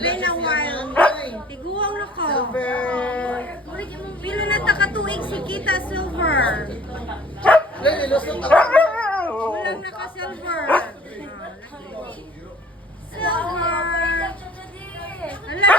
been a while. Tiguang na ko. Pila na takatuig si Kita Silver. Kulang na ka Silver. Silver. Ala,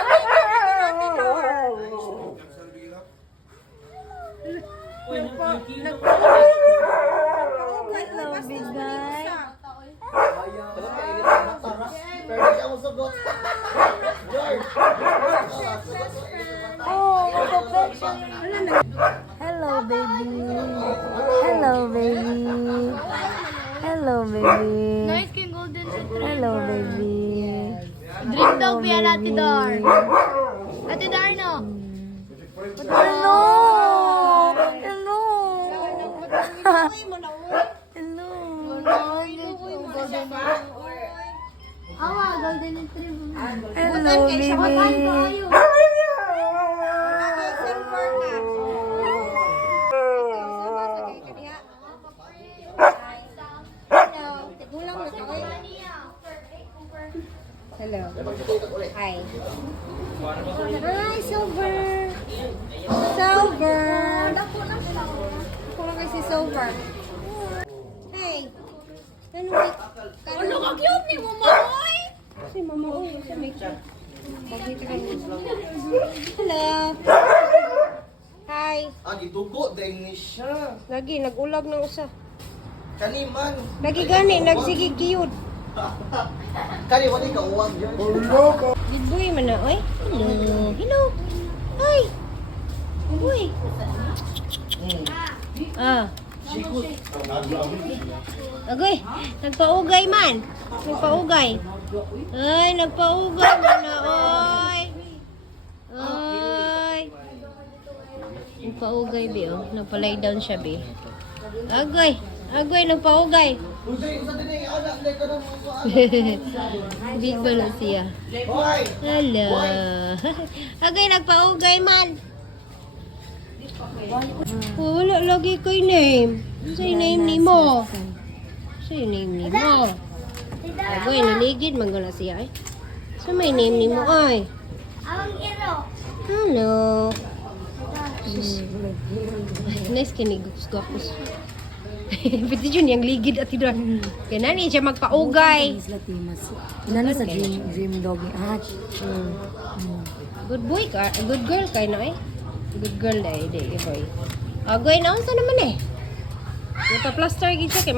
Hello, baby. Hello, baby. Hello, baby. Nice kay Golden Retriever. Hello, baby. Drink daw piya Ate Dar. Ate Dar, no? Hello. Hello. Hello. Awa, Golden Retriever. Hello, baby. Silver na. Tigulang na ko. Hello. Hi. Hi, Silver. Silver. Ako lang kasi Silver. Hey. Ano ka cute ni Mama Oy? Si Mama Oy. Siya may cute. Hello. Hi. Gitugo dahil ni siya. Lagi, nag-ulag ng usa. Kaniman. Lagi gani, nagsige cute. Kani wala ka uwag dyan. Good boy man na, oy. Hello. Hello. Hi. Boy. Ah. Agoy, nagpaugay man. Nagpaugay. Ay, nagpaugay man na, oy. Oy. Nagpaugay, bi, oh. Nagpalay down siya, bi. Agoy. Agoy, nagpaugay. Uday, usa din yung anak na ka ng Big ba na siya? Hoy! Hello. Agay, nagpaugay man. Oh, wala lagi ko'y name. Say name ni mo. Say name ni mo. Agay, naligid man gala siya ay. So may name ni mo ay. Awang iro. Hello. Nice kinigos-gakos. Pwede yun yung ligid at idon. Kaya nani siya magpaugay. Nani sa dream dog ni At. Good boy ka, good girl kay na eh. Good girl dai, boy. Agoy na unsa naman eh. Ipa-plaster gid siya kay